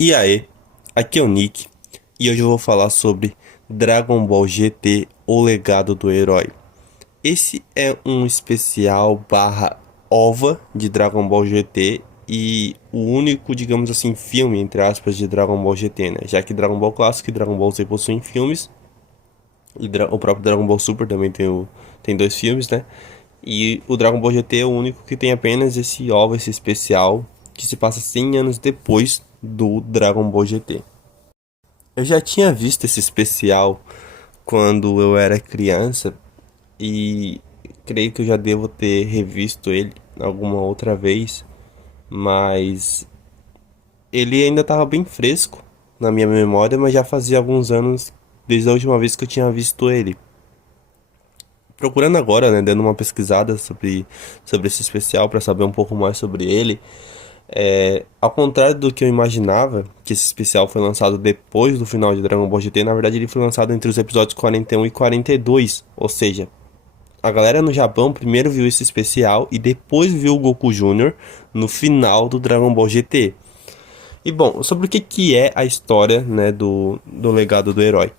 E aí, aqui é o Nick e hoje eu vou falar sobre Dragon Ball GT, o legado do herói. Esse é um especial barra OVA de Dragon Ball GT e o único, digamos assim, filme, entre aspas, de Dragon Ball GT, né? Já que Dragon Ball Clássico e Dragon Ball Z possuem filmes, e o próprio Dragon Ball Super também tem dois filmes, né? E o Dragon Ball GT é o único que tem apenas esse OVA, esse especial, que se passa 100 anos depois do Dragon Ball GT. Eu já tinha visto esse especial quando eu era criança e creio que eu já devo ter revisto ele alguma outra vez, mas ele ainda estava bem fresco na minha memória, mas já fazia alguns anos desde a última vez que eu tinha visto ele. Procurando agora, né, dando uma pesquisada sobre esse especial para saber um pouco mais sobre ele. Ao contrário do que eu imaginava, que esse especial foi lançado depois do final de Dragon Ball GT, na verdade ele foi lançado entre os episódios 41 e 42. Ou seja, a galera no Japão primeiro viu esse especial e depois viu o Goku Jr. no final do Dragon Ball GT. E bom, sobre o que é a história, né, do legado do herói.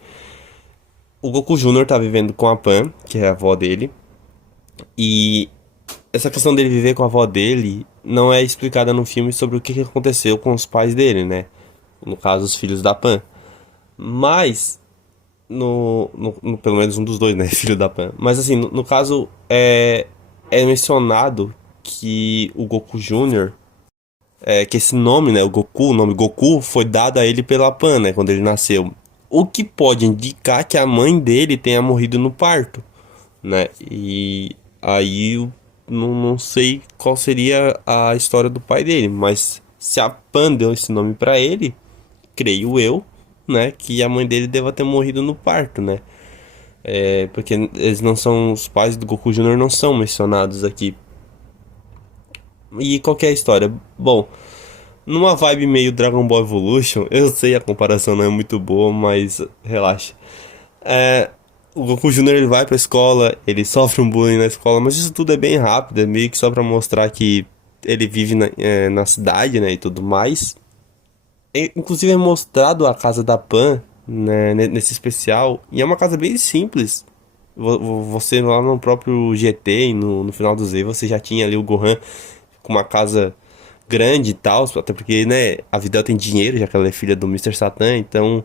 O Goku Jr. tá vivendo com a Pan, que é a avó dele, e essa questão dele viver com a avó dele não é explicada no filme sobre o que aconteceu com os pais dele, né? No caso, os filhos da Pan. Mas, pelo menos um dos dois, né? Filho da Pan. Mas assim, no caso, é mencionado que o Goku Jr., que esse nome, né? O nome Goku, foi dado a ele pela Pan, né? Quando ele nasceu. O que pode indicar que a mãe dele tenha morrido no parto, né? E aí eu não sei qual seria a história do pai dele, mas se a Pan deu esse nome pra ele, creio eu, né, que a mãe dele deva ter morrido no parto, né? Porque eles não são, os pais do Goku Jr. não são mencionados aqui. E qual que é a história? Bom, numa vibe meio Dragon Ball Evolution, eu sei a comparação não é muito boa, mas relaxa. É, o Goku Jr. ele vai pra escola, ele sofre um bullying na escola, mas isso tudo é bem rápido, é meio que só pra mostrar que ele vive na cidade, né, e tudo mais. Inclusive é mostrado a casa da Pan, né, nesse especial, e é uma casa bem simples. Você lá no próprio GT e no final do Z, você já tinha ali o Gohan com uma casa grande e tal, até porque, né, a Videl tem dinheiro, já que ela é filha do Mister Satan, então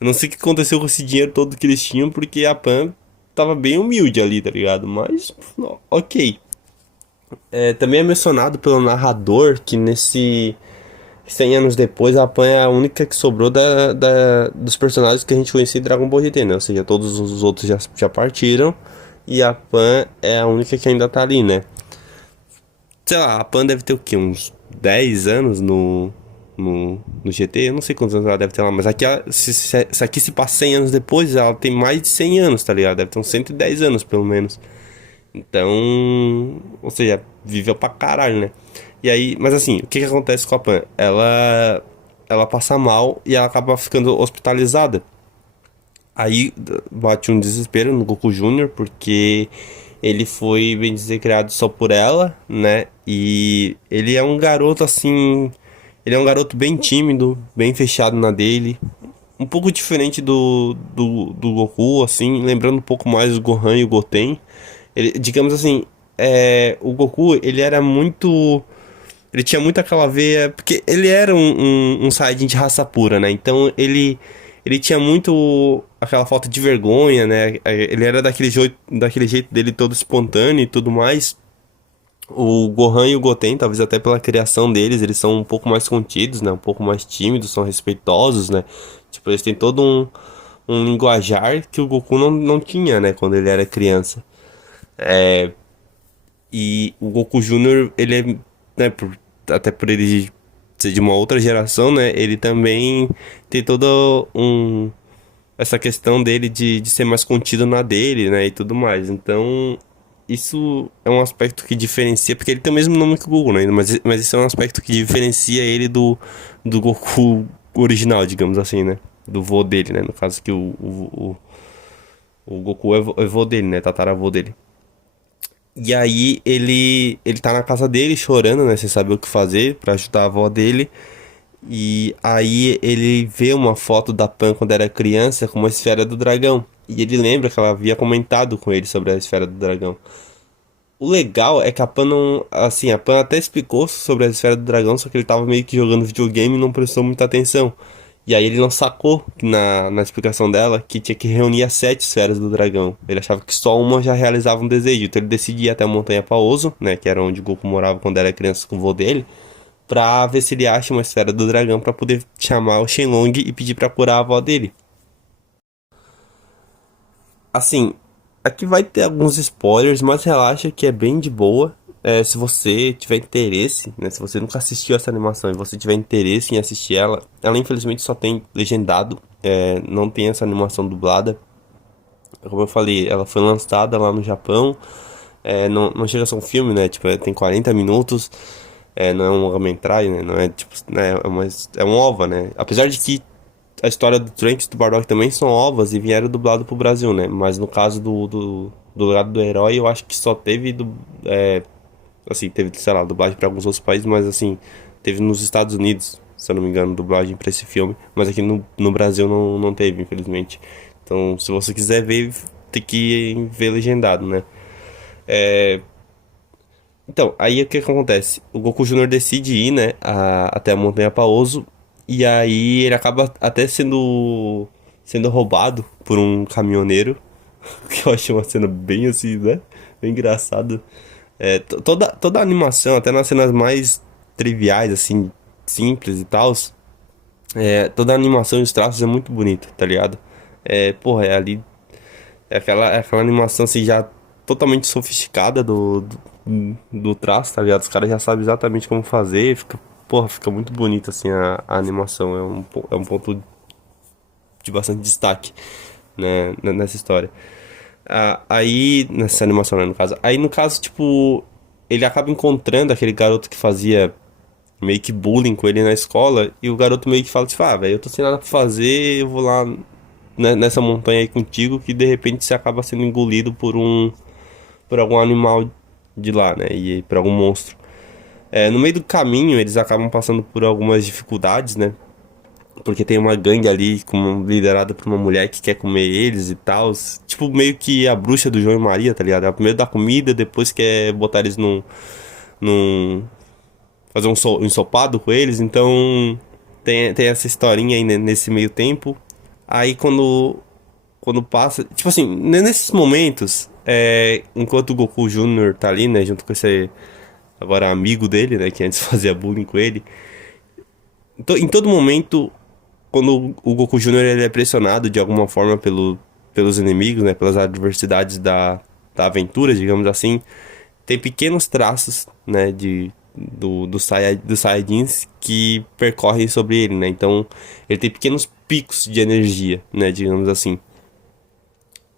eu não sei o que aconteceu com esse dinheiro todo que eles tinham, porque a Pan tava bem humilde ali, tá ligado? Mas, ok. Também é mencionado pelo narrador que nesse 100 anos depois a Pan é a única que sobrou dos personagens que a gente conhecia em Dragon Ball GT, né? Ou seja, todos os outros já partiram e a Pan é a única que ainda tá ali, né? Sei lá, a Pan deve ter o quê? Uns 10 anos no GT? Eu não sei quantos anos ela deve ter lá, mas aqui, se aqui se passa 100 anos depois, ela tem mais de 100 anos, tá ligado? Deve ter uns 110 anos, pelo menos. Então, ou seja, viveu pra caralho, né? E aí, mas assim, o que que acontece com a Pan? Ela passa mal e ela acaba ficando hospitalizada. Aí bate um desespero no Goku Jr., porque ele foi, bem dizer, criado só por ela, né? E ele é um garoto assim. Ele é um garoto bem tímido, bem fechado na dele. Um pouco diferente do Goku, assim, lembrando um pouco mais o Gohan e o Goten. Ele, digamos assim, o Goku, ele era muito. Ele tinha muito aquela veia. Porque ele era um Saiyajin de raça pura, né? Então ele tinha muito aquela falta de vergonha, né? Ele era daquele jeito dele todo espontâneo e tudo mais. O Gohan e o Goten, talvez até pela criação deles, eles são um pouco mais contidos, né? Um pouco mais tímidos, são respeitosos, né? Tipo, eles têm todo um linguajar que o Goku não tinha, né? Quando ele era criança. E o Goku Jr., ele é, né, até por ele ser de uma outra geração, né? Ele também tem toda essa questão dele de ser mais contido na dele, né? E tudo mais. Então, isso é um aspecto que diferencia, porque ele tem o mesmo nome que o Goku, né? Mas isso é um aspecto que diferencia ele do Goku original, digamos assim, né? Do vô dele, né? No caso que o Goku é vô dele, né? Tataravô dele. E aí ele tá na casa dele chorando, né? Sem saber o que fazer pra ajudar a avó dele. E aí ele vê uma foto da Pan quando era criança com uma esfera do dragão. E ele lembra que ela havia comentado com ele sobre a esfera do dragão. O legal é que a Pan não. Assim, a Pan até explicou sobre a esfera do dragão, só que ele tava meio que jogando videogame e não prestou muita atenção. E aí ele não sacou na explicação dela que tinha que reunir as 7 esferas do dragão. Ele achava que só uma já realizava um desejo. Então ele decidia ir até a Montanha Paoso, né? Que era onde o Goku morava quando era criança com o vô dele. Pra ver se ele acha uma esfera do dragão pra poder chamar o Shenlong e pedir pra curar a avó dele. Assim, aqui vai ter alguns spoilers, mas relaxa que é bem de boa. Se você tiver interesse, né? Se você nunca assistiu essa animação e você tiver interesse em assistir ela, ela infelizmente só tem legendado, não tem essa animação dublada. Como eu falei, ela foi lançada lá no Japão, não chega a ser um filme, né? Tipo, tem 40 minutos, não é um longa-metragem, né? Não é tipo, né? É um OVA, né? Apesar de que a história do Trunks e do Bardock também são ovas e vieram dublado pro Brasil, né? Mas no caso do Legado do Herói, eu acho que só teve assim, teve, sei lá, dublagem para alguns outros países, mas assim, teve nos Estados Unidos, se eu não me engano, dublagem para esse filme, mas aqui no Brasil não teve, infelizmente. Então, se você quiser ver, tem que ver legendado, né? Então, aí o que que acontece? O Goku Jr. decide ir, né, até a Montanha Paoso, e aí ele acaba até sendo roubado por um caminhoneiro, que eu achei uma cena bem assim, né, bem engraçado. Toda a animação, até nas cenas mais triviais, assim, simples e tal, toda a animação e os traços é muito bonito, tá ligado? Porra, ali é aquela animação assim já totalmente sofisticada do traço, tá ligado? Os caras já sabem exatamente como fazer, porra, fica muito bonito assim a animação, é um ponto de bastante destaque, né, nessa história. Aí, nessa animação, né, no caso. Aí, no caso, tipo, ele acaba encontrando aquele garoto que fazia meio que bullying com ele na escola, e o garoto meio que fala, tipo, velho, eu tô sem nada pra fazer, eu vou lá nessa montanha aí contigo, que de repente você acaba sendo engolido por algum animal de lá, né? E por algum monstro. No meio do caminho, eles acabam passando por algumas dificuldades, né? Porque tem uma gangue ali liderada por uma mulher que quer comer eles e tal. Tipo, meio que a bruxa do João e Maria, tá ligado? Ela primeiro dá comida, depois quer botar eles num fazer um ensopado com eles. Então, tem essa historinha aí nesse meio tempo. Aí quando passa. Tipo assim, nesses momentos, enquanto o Goku Jr. tá ali, né? Junto com esse agora amigo dele, né? Que antes fazia bullying com ele. Em todo momento, quando o Goku Jr. ele é pressionado de alguma forma pelos inimigos, né? Pelas adversidades da aventura, digamos assim. Tem pequenos traços, né? Dos Saiyajins que percorrem sobre ele, né? Então, ele tem pequenos picos de energia, né? Digamos assim.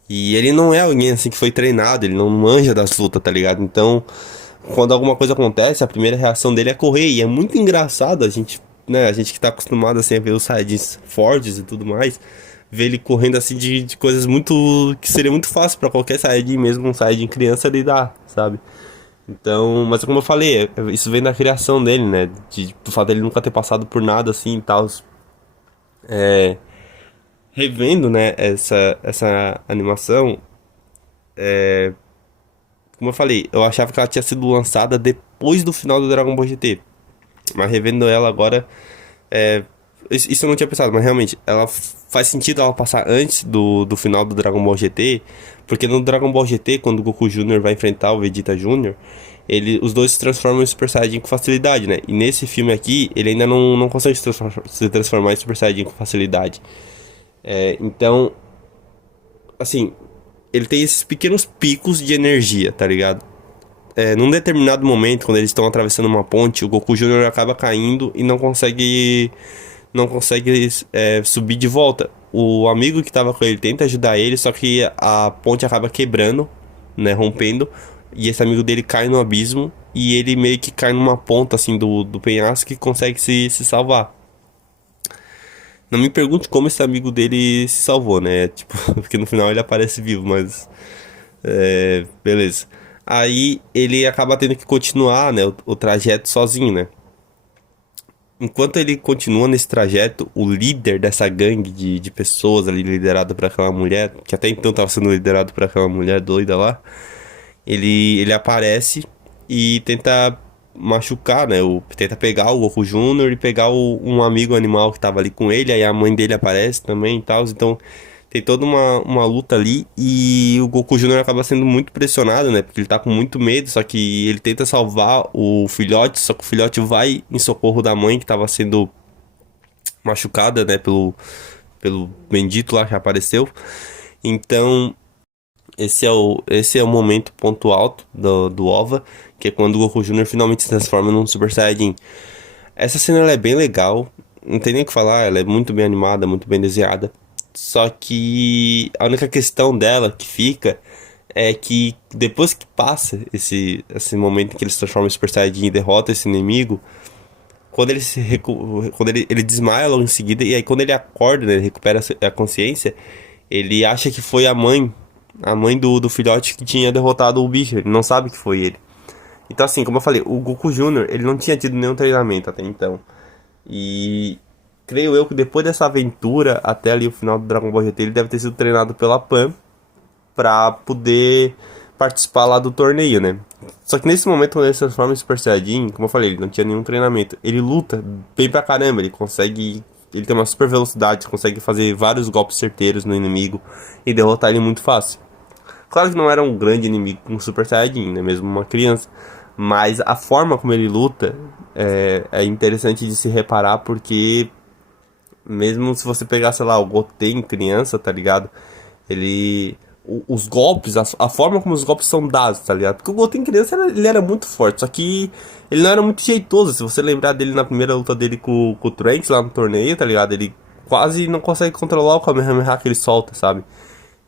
E ele não é alguém assim que foi treinado, ele não manja das lutas, tá ligado? Então, quando alguma coisa acontece, a primeira reação dele é correr. E é muito engraçado a gente, né, a gente que tá acostumado assim a ver os Saiyajins fortes e tudo mais, ver ele correndo assim de coisas muito que seria muito fácil pra qualquer Saiyajin, mesmo um Saiyajin criança lidar, sabe? Então, mas como eu falei, isso vem da criação dele, né? Do fato dele nunca ter passado por nada assim e tal. Revendo, né, essa animação, como eu falei, eu achava que ela tinha sido lançada depois do final do Dragon Ball GT. Mas revendo ela agora, isso eu não tinha pensado, mas realmente, ela faz sentido ela passar antes do final do Dragon Ball GT, porque no Dragon Ball GT, quando o Goku Jr. vai enfrentar o Vegeta Jr., os dois se transformam em Super Saiyajin com facilidade, né? E nesse filme aqui, ele ainda não consegue se transformar em Super Saiyajin com facilidade. Então, assim, ele tem esses pequenos picos de energia, tá ligado? Num determinado momento, quando eles estão atravessando uma ponte, o Goku Jr. acaba caindo e não consegue subir de volta. O amigo que tava com ele tenta ajudar ele, só que a ponte acaba quebrando, né, rompendo, e esse amigo dele cai no abismo e ele meio que cai numa ponta assim do penhasco que consegue se salvar. Não me pergunte como esse amigo dele se salvou, né? Tipo, porque no final ele aparece vivo, mas beleza. Aí ele acaba tendo que continuar, né, o trajeto sozinho, né? enquanto ele continua nesse trajeto, o líder dessa gangue de pessoas ali, liderado por aquela mulher, que até então estava sendo liderado por aquela mulher doida lá, ele aparece e tenta machucar, né? Tenta pegar o Goku Júnior e pegar um amigo animal que tava ali com ele, aí a mãe dele aparece também e tal, então tem toda uma luta ali e o Goku Júnior acaba sendo muito pressionado, né? Porque ele tá com muito medo, só que ele tenta salvar o filhote, só que o filhote vai em socorro da mãe que tava sendo machucada, né? Pelo bendito lá que apareceu. Então, esse é o momento, ponto alto do OVA, que é quando o Goku Jr. finalmente se transforma num Super Saiyajin. Essa cena ela é bem legal, não tem nem o que falar, ela é muito bem animada, muito bem desenhada. Só que a única questão dela que fica é que depois que passa esse momento em que ele se transforma em Super Saiyajin e derrota esse inimigo, quando ele desmaia logo em seguida, e aí quando ele acorda, né, ele recupera a consciência, ele acha que foi a mãe do filhote que tinha derrotado o bicho, ele não sabe que foi ele. Então assim, como eu falei, o Goku Jr., ele não tinha tido nenhum treinamento até então. E creio eu que depois dessa aventura, até ali o final do Dragon Ball GT, ele deve ter sido treinado pela Pan pra poder participar lá do torneio, né? Só que nesse momento, quando ele se transforma em Super Saiyajin, como eu falei, ele não tinha nenhum treinamento. Ele luta bem pra caramba, ele consegue. Ele tem uma super velocidade, consegue fazer vários golpes certeiros no inimigo e derrotar ele muito fácil. Claro que não era um grande inimigo com Super Saiyajin, né? Mesmo uma criança. Mas a forma como ele luta é interessante de se reparar, porque mesmo se você pegar, sei lá, o Goten criança, tá ligado? Ele. Os golpes, a forma como os golpes são dados, tá ligado? Porque o Goten criança ele era muito forte, só que ele não era muito jeitoso. Se você lembrar dele na primeira luta dele com o Trunks lá no torneio, tá ligado? Ele quase não consegue controlar o Kamehameha que ele solta, sabe?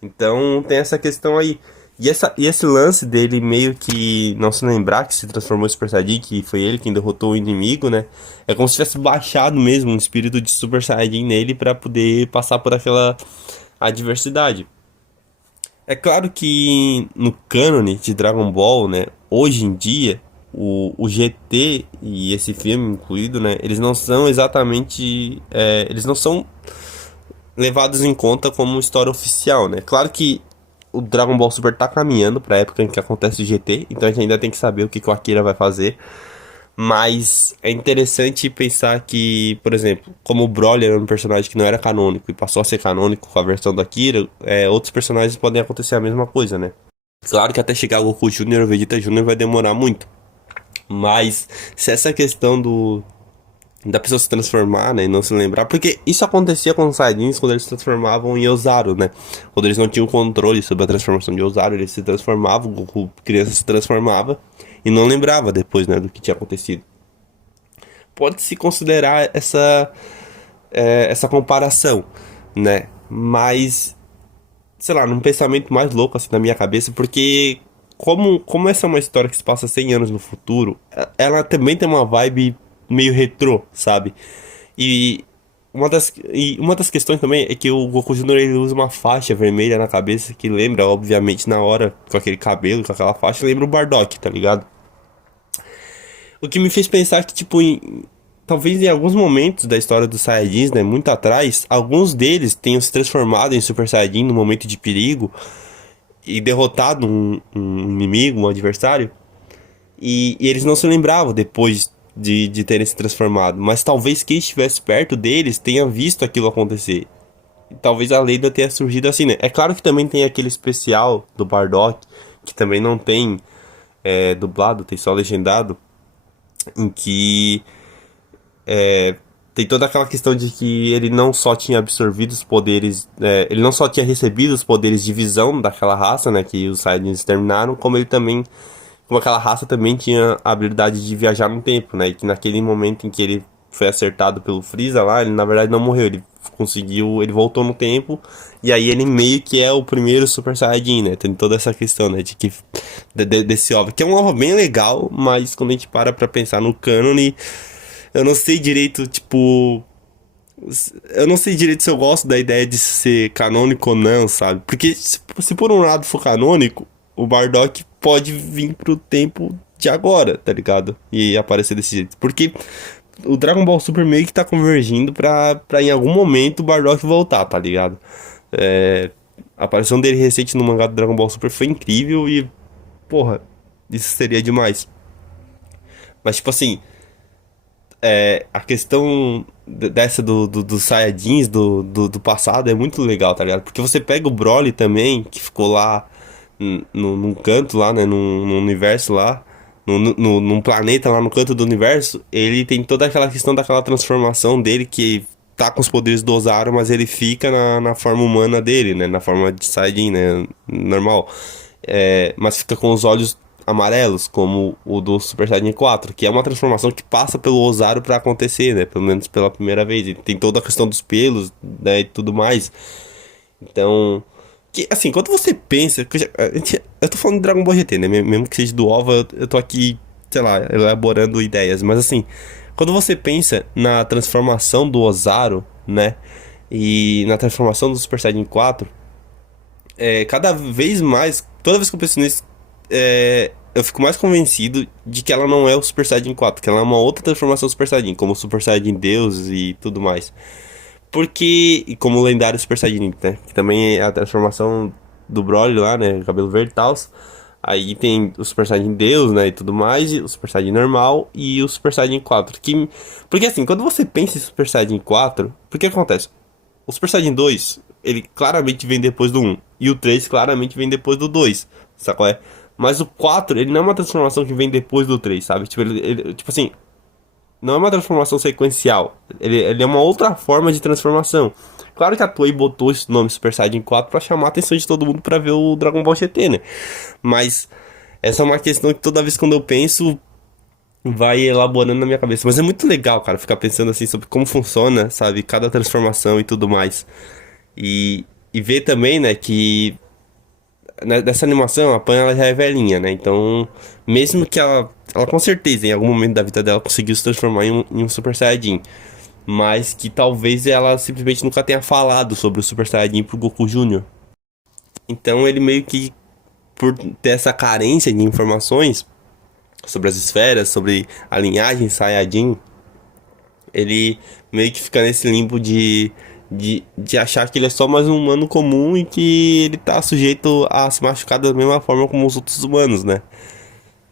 Então tem essa questão aí. E esse lance dele meio que não se lembrar que se transformou em Super Saiyajin, que foi ele quem derrotou o inimigo, né? É como se tivesse baixado mesmo um espírito de Super Saiyajin nele pra poder passar por aquela adversidade. É claro que no cânone de Dragon Ball, né? Hoje em dia, o GT e esse filme incluído, né? Eles não são exatamente. Eles não são levados em conta como história oficial, né? Claro que o Dragon Ball Super tá caminhando pra época em que acontece o GT, então a gente ainda tem que saber o que o Akira vai fazer. Mas é interessante pensar que, por exemplo, como o Broly era um personagem que não era canônico e passou a ser canônico com a versão do Akira, outros personagens podem acontecer a mesma coisa, né? Claro que até chegar o Goku Jr. ou Vegeta Jr. vai demorar muito. Mas se essa questão da pessoa se transformar, né, e não se lembrar, porque isso acontecia com os Saiyajins quando eles se transformavam em Ozaru, né? Quando eles não tinham controle sobre a transformação de Ozaru, eles se transformavam, o Goku criança se transformava e não lembrava depois, né, do que tinha acontecido. Pode-se considerar essa comparação, né? Mas, sei lá, num pensamento mais louco assim na minha cabeça, porque como essa é uma história que se passa 100 anos no futuro, ela também tem uma vibe meio retrô, sabe? E uma das questões também é que o Goku Jr. ele usa uma faixa vermelha na cabeça que lembra, obviamente, na hora, com aquele cabelo, com aquela faixa, lembra o Bardock, tá ligado? O que me fez pensar que, tipo, talvez em alguns momentos da história dos Saiyajins, né, muito atrás, alguns deles tenham se transformado em Super Saiyajin no momento de perigo e derrotado um inimigo, um adversário, e eles não se lembravam depois de terem se transformado, mas talvez quem estivesse perto deles tenha visto aquilo acontecer. E talvez a lenda tenha surgido assim, né? É claro que também tem aquele especial do Bardock, que também não tem dublado, tem só legendado, em que tem toda aquela questão de que ele não só tinha absorvido os poderes, ele não só tinha recebido os poderes de visão daquela raça, né, que os Saiyajins exterminaram, como aquela raça também tinha a habilidade de viajar no tempo, né, e que naquele momento em que ele foi acertado pelo Freeza lá, ele na verdade não morreu, ele voltou no tempo, e aí ele meio que é o primeiro Super Saiyajin, né, tem toda essa questão, né, desse OVA, que é um OVA bem legal, mas quando a gente para pra pensar no cânone, eu não sei direito, tipo. Eu não sei direito se eu gosto da ideia de ser canônico ou não, sabe? Porque se por um lado for canônico, o Bardock pode vir pro tempo de agora, tá ligado? E aparecer desse jeito. Porque o Dragon Ball Super meio que tá convergindo pra em algum momento o Bardock voltar, tá ligado? É, a aparição dele recente no mangá do Dragon Ball Super foi incrível e, porra, isso seria demais. Mas, tipo assim, a questão dessa dos Saiyajins do passado é muito legal, tá ligado? Porque você pega o Broly também, que ficou lá num canto lá, né? Num universo lá, num planeta lá no canto do universo, ele tem toda aquela questão daquela transformação dele que tá com os poderes do Ozaru, mas ele fica na forma humana dele, né? Na forma de Saiyajin, né? Normal. Mas fica com os olhos amarelos, como o do Super Saiyajin 4, que é uma transformação que passa pelo Ozaru pra acontecer, né? Pelo menos pela primeira vez. E tem toda a questão dos pelos, né? E tudo mais. Então, que, assim, quando você pensa. Eu tô falando de Dragon Ball GT, né? Mesmo que seja do OVA, eu tô aqui, sei lá, elaborando ideias. Mas assim, quando você pensa na transformação do Ozaru, né? E na transformação do Super Saiyajin 4, cada vez mais, toda vez que eu penso nisso, eu fico mais convencido de que ela não é o Super Saiyajin 4, que ela é uma outra transformação do Super Saiyajin, como o Super Saiyajin Deus e tudo mais. Porque, e como o lendário Super Saiyajin, né? Que também é a transformação do Broly lá, né? Cabelo verde e tal. Aí tem o Super Saiyajin Deus, né? E tudo mais, e o Super Saiyajin normal e o Super Saiyajin 4. Porque assim, quando você pensa em Super Saiyajin 4, o que acontece? O Super Saiyajin 2, ele claramente vem depois do 1. E o 3 claramente vem depois do 2. Sabe qual é? Mas o 4, ele não é uma transformação que vem depois do 3, sabe? Tipo, tipo assim, não é uma transformação sequencial. Ele é uma outra forma de transformação. Claro que a Toei botou esse nome Super Saiyajin 4 pra chamar a atenção de todo mundo pra ver o Dragon Ball GT, né? Mas essa é uma questão que toda vez quando eu penso, vai elaborando na minha cabeça. Mas é muito legal, cara, ficar pensando assim sobre como funciona, sabe? Cada transformação e tudo mais. E ver também, né, que nessa animação a Pan ela já é velhinha, né? Então, mesmo que ela com certeza em algum momento da vida dela conseguiu se transformar em um Super Saiyajin, mas que talvez ela simplesmente nunca tenha falado sobre o Super Saiyajin pro Goku Júnior. Então, ele meio que por ter essa carência de informações sobre as esferas, sobre a linhagem Saiyajin, ele meio que fica nesse limbo de achar que ele é só mais um humano comum e que ele tá sujeito a se machucar da mesma forma como os outros humanos, né?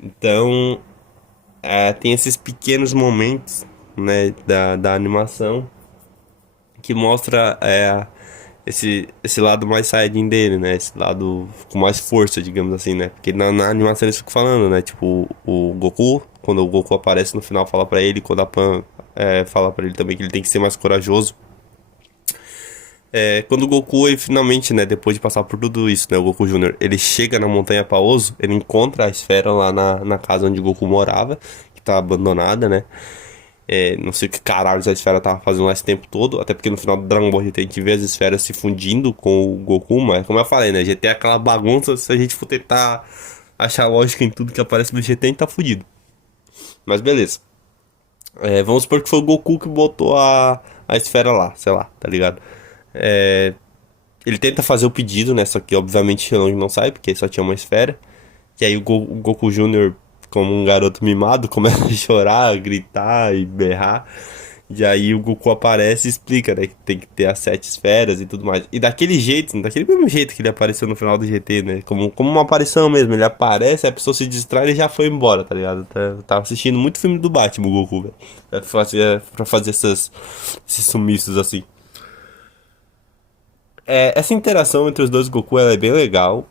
Então, tem esses pequenos momentos, né, da animação que mostra esse lado mais Saiyajin dele, né? Esse lado com mais força, digamos assim, né? Porque na animação eles ficam falando, né? Tipo, o Goku, quando o Goku aparece no final, fala pra ele, quando a Pan fala pra ele também que ele tem que ser mais corajoso. Quando o Goku, ele finalmente, né, depois de passar por tudo isso, né, o Goku Júnior, ele chega na Montanha Paoso, ele encontra a esfera lá na casa onde o Goku morava, que tá abandonada, né? Não sei o que caralho a esfera tava fazendo lá esse tempo todo, até porque no final do Dragon Ball GT a gente vê as esferas se fundindo com o Goku, mas como eu falei, né, GT é aquela bagunça, se a gente for tentar achar lógica em tudo que aparece no GT, a gente tá fudido. Mas beleza. Vamos supor que foi o Goku que botou a esfera lá, sei lá, tá ligado? Ele tenta fazer o pedido, né? Só que obviamente Shenlong não sai, porque só tinha uma esfera. E aí o Goku Jr., como um garoto mimado, começa a chorar, gritar e berrar. E aí o Goku aparece e explica, né? Que tem que ter as 7 esferas e tudo mais. E daquele jeito, daquele mesmo jeito que ele apareceu no final do GT, né? Como uma aparição mesmo. Ele aparece, a pessoa se distrai e já foi embora, tá ligado? Tava assistindo muito filme do Batman, o Goku, velho. Pra fazer esses sumiços assim. Essa interação entre os dois Goku ela é bem legal.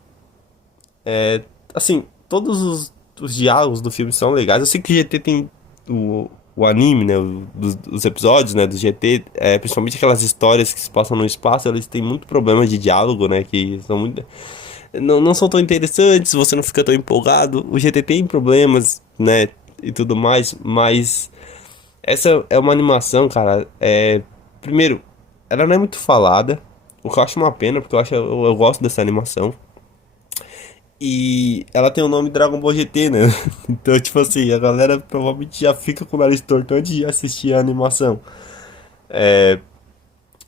Assim, todos os diálogos do filme são legais. Eu sei que o GT tem o anime, né? Dos episódios, né? Do GT, principalmente aquelas histórias que se passam no espaço, eles têm muito problema de diálogo, né? Que são muito. Não são tão interessantes, você não fica tão empolgado. O GT tem problemas, né? E tudo mais, mas essa é uma animação, cara. Primeiro, ela não é muito falada, o que eu acho uma pena, porque eu gosto dessa animação. E ela tem o nome Dragon Ball GT, né? Então, tipo assim, a galera provavelmente já fica com o nariz torto antes de assistir a animação.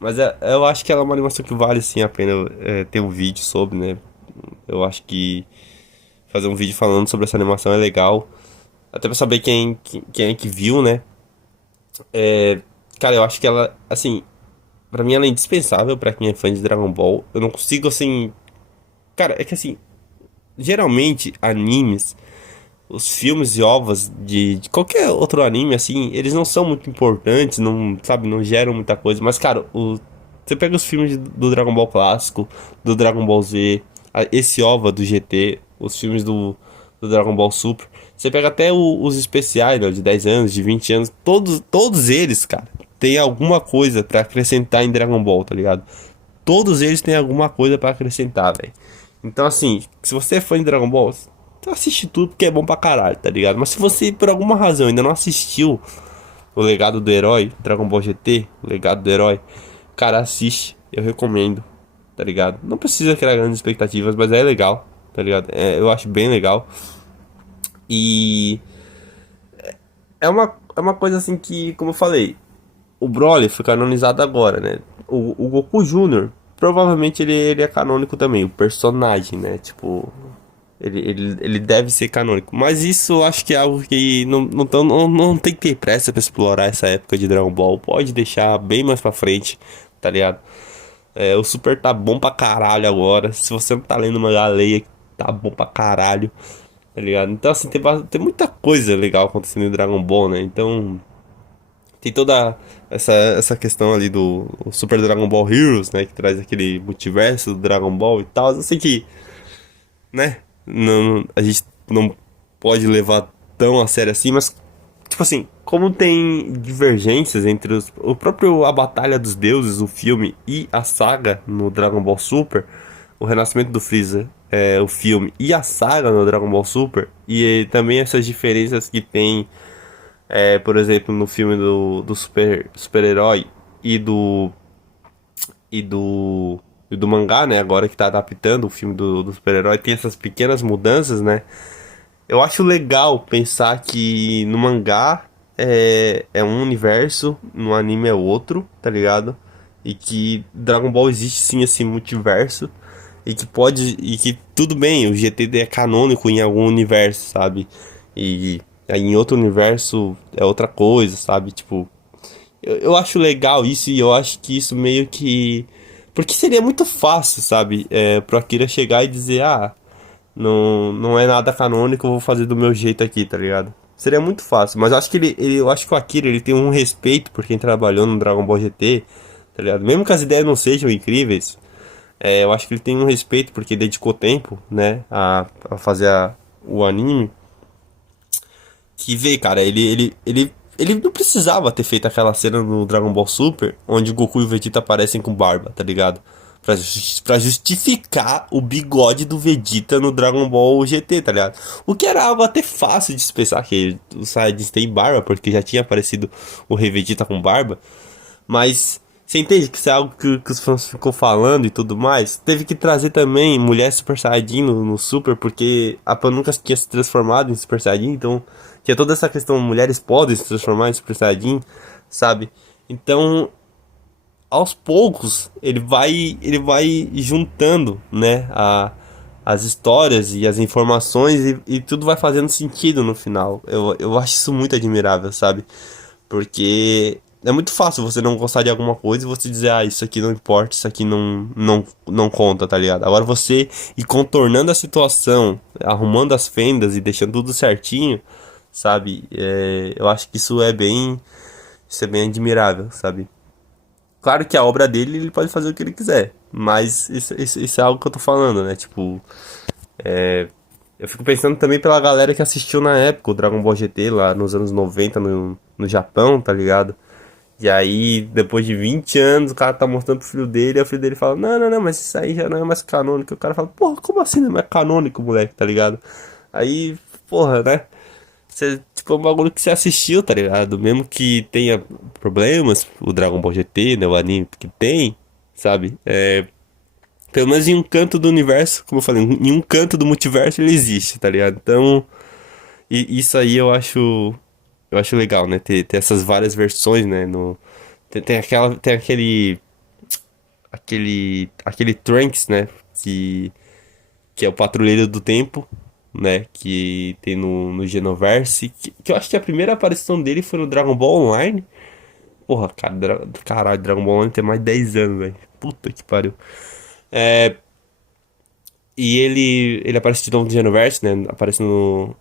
Mas eu acho que ela é uma animação que vale sim a pena ter um vídeo sobre, né? Eu acho que fazer um vídeo falando sobre essa animação é legal. Até pra saber quem é que viu, né? É, cara, eu acho que ela, assim, pra mim ela é indispensável pra quem é fã de Dragon Ball. Eu não consigo, assim. Cara, é que assim, geralmente animes, os filmes e ovas de qualquer outro anime, assim, eles não são muito importantes, não, sabe, não geram muita coisa. Mas, cara, você pega os filmes do Dragon Ball clássico, do Dragon Ball Z, esse OVA do GT, os filmes do Dragon Ball Super. Você pega até os especiais, né, de 10 anos, de 20 anos, todos eles, cara, tem alguma coisa pra acrescentar em Dragon Ball, tá ligado? Todos eles têm alguma coisa pra acrescentar, velho. Então, assim, se você é fã de Dragon Ball, tu assiste tudo porque é bom pra caralho, tá ligado? Mas se você, por alguma razão, ainda não assistiu o Legado do Herói, Dragon Ball GT, o Legado do Herói, cara, assiste. Eu recomendo, tá ligado? Não precisa criar grandes expectativas, mas é legal, tá ligado? Eu acho bem legal. E é uma coisa assim que, como eu falei, o Broly foi canonizado agora, né? O Goku Jr., provavelmente ele é canônico também, o personagem, né? Tipo, ele deve ser canônico. Mas isso eu acho que é algo que não tem que ter pressa pra explorar essa época de Dragon Ball. Pode deixar bem mais pra frente, tá ligado? O Super tá bom pra caralho agora. Se você não tá lendo mangá, leia, tá bom pra caralho, tá ligado? Então, assim, tem muita coisa legal acontecendo em Dragon Ball, né? Então, tem toda essa questão ali do Super Dragon Ball Heroes, né? Que traz aquele multiverso do Dragon Ball e tal. Eu sei que, né? Não, a gente não pode levar tão a sério assim, mas, tipo assim, como tem divergências entre o próprio A Batalha dos Deuses, o filme, e a saga no Dragon Ball Super, o Renascimento do Freeza, o filme, e a saga no Dragon Ball Super, e também essas diferenças que tem, por exemplo, no filme do super-herói e do e do e do mangá, né? Agora que tá adaptando o filme do super-herói, tem essas pequenas mudanças, né? Eu acho legal pensar que no mangá é um universo, no anime é outro, tá ligado? E que Dragon Ball existe sim esse multiverso. E que tudo bem, o GT é canônico em algum universo, sabe? E aí em outro universo é outra coisa, sabe? Tipo, eu acho legal isso e eu acho que isso meio que. Porque seria muito fácil, sabe? Pro Akira chegar e dizer, ah, não é nada canônico, eu vou fazer do meu jeito aqui, tá ligado? Seria muito fácil, mas eu acho que eu acho que o Akira ele tem um respeito por quem trabalhou no Dragon Ball GT, tá ligado? Mesmo que as ideias não sejam incríveis, eu acho que ele tem um respeito porque dedicou tempo, né, a fazer o anime. Que vê, cara, ele não precisava ter feito aquela cena no Dragon Ball Super, onde o Goku e o Vegeta aparecem com barba, tá ligado? Pra justificar o bigode do Vegeta no Dragon Ball GT, tá ligado? O que era algo até fácil de se pensar que os Saiyajins têm barba, porque já tinha aparecido o Rei Vegeta com barba. Mas você entende que isso é algo que os fãs ficou falando e tudo mais? Teve que trazer também mulher Super Saiyajin no Super, porque a Pan nunca tinha se transformado em Super Saiyajin, então tinha toda essa questão, mulheres podem se transformar em Super Saiyajin, sabe? Então, aos poucos, ele vai juntando, né, as histórias e as informações e tudo vai fazendo sentido no final. Eu acho isso muito admirável, sabe? Porque é muito fácil você não gostar de alguma coisa e você dizer, ah, isso aqui não importa, isso aqui não conta, tá ligado? Agora você ir contornando a situação, arrumando as fendas e deixando tudo certinho, sabe? Eu acho que isso é bem admirável, sabe? Claro que a obra dele, ele pode fazer o que ele quiser, mas isso é algo que eu tô falando, né? Tipo, eu fico pensando também pela galera que assistiu na época o Dragon Ball GT lá nos anos 90 no Japão, tá ligado? E aí, depois de 20 anos, o cara tá mostrando pro filho dele, e o filho dele fala, não, mas isso aí já não é mais canônico. O cara fala, porra, como assim não é mais canônico, moleque, tá ligado? Aí, porra, né? Tipo, é um bagulho que você assistiu, tá ligado? Mesmo que tenha problemas, o Dragon Ball GT, né, o anime que tem, sabe? Pelo menos em um canto do universo, como eu falei, em um canto do multiverso ele existe, tá ligado? Então, isso aí eu acho legal, né? Ter essas várias versões, né? Tem aquele Trunks, né? Que é o Patrulheiro do Tempo, né? Que tem no Genoverse. Que eu acho que a primeira aparição dele foi no Dragon Ball Online. Porra, cara, caralho, Dragon Ball One tem mais de 10 anos, velho. Puta que pariu. É, e ele aparece de novo no Xenoverse, né? Aparece no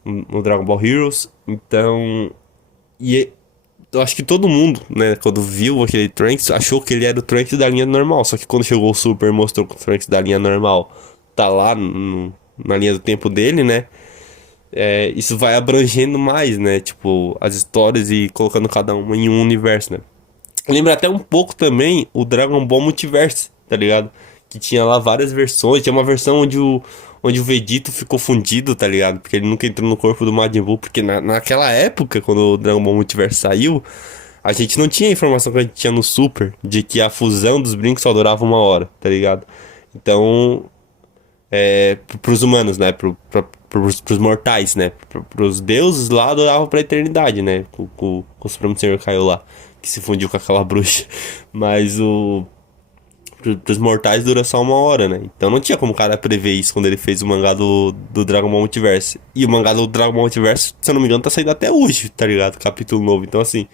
Dragon Ball Heroes. Então. Eu acho que todo mundo, né, quando viu aquele Trunks, achou que ele era o Trunks da linha normal. Só que quando chegou o Super e mostrou que o Trunks da linha normal tá lá na linha do tempo dele, né? Isso vai abrangendo mais, né? Tipo, as histórias e colocando cada uma em um universo, né? Lembra até um pouco também o Dragon Ball Multiverse, tá ligado? Que tinha lá várias versões. Tinha uma versão onde o Vegito ficou fundido, tá ligado? Porque ele nunca entrou no corpo do Majin Buu. Porque naquela época, quando o Dragon Ball Multiverse saiu, a gente não tinha a informação que a gente tinha no Super, de que a fusão dos brincos só durava 1 hora, tá ligado? Então, pros humanos, né? Pros mortais, né? Pros deuses lá duravam pra eternidade, né? Com o Supremo Senhor caiu lá, que se fundiu com aquela bruxa. Mas pros mortais dura só 1 hora, né? Então não tinha como o cara prever isso quando ele fez o mangá do Dragon Ball Multiverse. E o mangá do Dragon Ball Multiverse, se eu não me engano, tá saindo até hoje, tá ligado? Capítulo novo. Então, assim,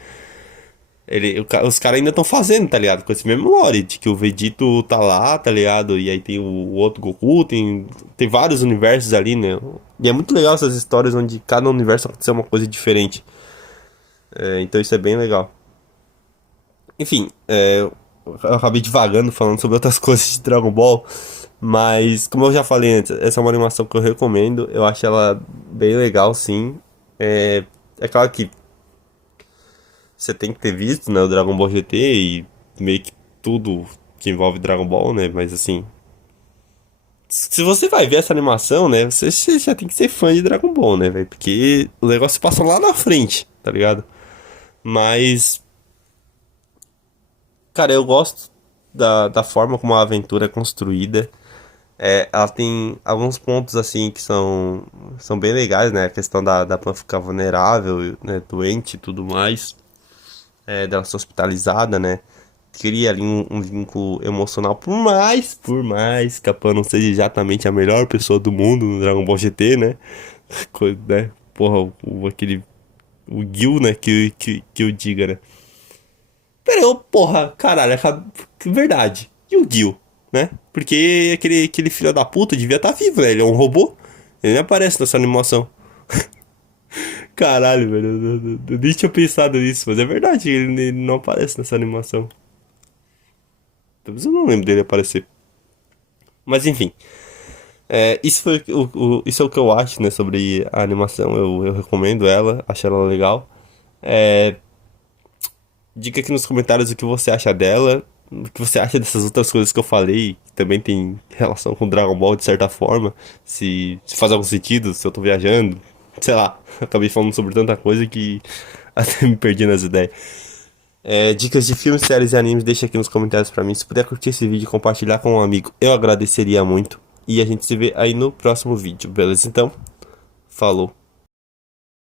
os caras ainda estão fazendo, tá ligado? Com esse mesmo lore, de que o Vegito tá lá, tá ligado? E aí tem o outro Goku, tem vários universos ali, né? E é muito legal essas histórias onde cada universo aconteceu uma coisa diferente. Então isso é bem legal. Enfim, eu acabei divagando falando sobre outras coisas de Dragon Ball. Mas, como eu já falei antes, essa é uma animação que eu recomendo. Eu acho ela bem legal, sim. É claro que você tem que ter visto, né, o Dragon Ball GT e meio que tudo que envolve Dragon Ball, né? Mas assim, se você vai ver essa animação, né, você já tem que ser fã de Dragon Ball, né, velho? Porque o negócio passa lá na frente, tá ligado? Mas, cara, eu gosto da forma como a aventura é construída. Ela tem alguns pontos, assim, que são bem legais, né? A questão da Pan ficar vulnerável, né, doente e tudo mais. Dela ser hospitalizada, né? Cria ali um vínculo emocional, por mais que a Pan não seja exatamente a melhor pessoa do mundo no Dragon Ball GT, né? Né? Porra, o Gil, né? Que eu diga, né? Pera, eu, porra, caralho, verdade. E o Gil, né? Porque aquele filho da puta devia estar vivo, né? Ele é um robô. Ele nem aparece nessa animação. Caralho, velho, eu nem tinha pensado nisso, mas é verdade, ele não aparece nessa animação. Talvez eu não lembro dele aparecer. Mas enfim, isso foi isso é o que eu acho, né, sobre a animação. Eu recomendo ela, acho ela legal. É, diga aqui nos comentários o que você acha dela, o que você acha dessas outras coisas que eu falei, que também tem relação com Dragon Ball de certa forma. Se faz algum sentido, se eu tô viajando, sei lá. Acabei falando sobre tanta coisa que até me perdi nas ideias. Dicas de filmes, séries e animes, deixa aqui nos comentários pra mim. Se puder curtir esse vídeo e compartilhar com um amigo, eu agradeceria muito. E a gente se vê aí no próximo vídeo, beleza? Então, falou.